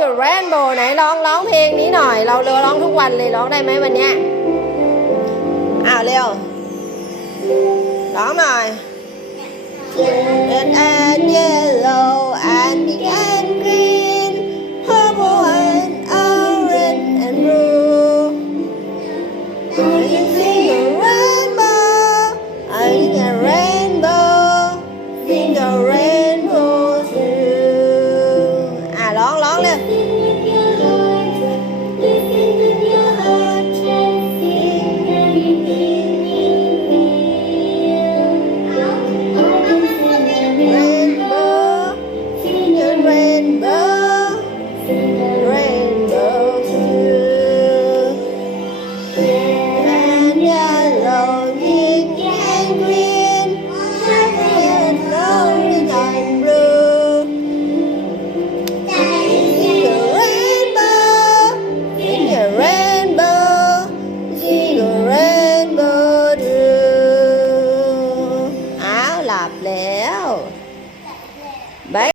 The Rainbow ไหนร้องร้องเพลงนี้หน่อย เราเรอร้องทุกวันเลยร้องได้ไหมวันเนี้ยอ้าวเร็วร้องหน่อย Red and อ่ะร้องร้องเลย Rainbow sing a rainbow rainbow aula. Bye.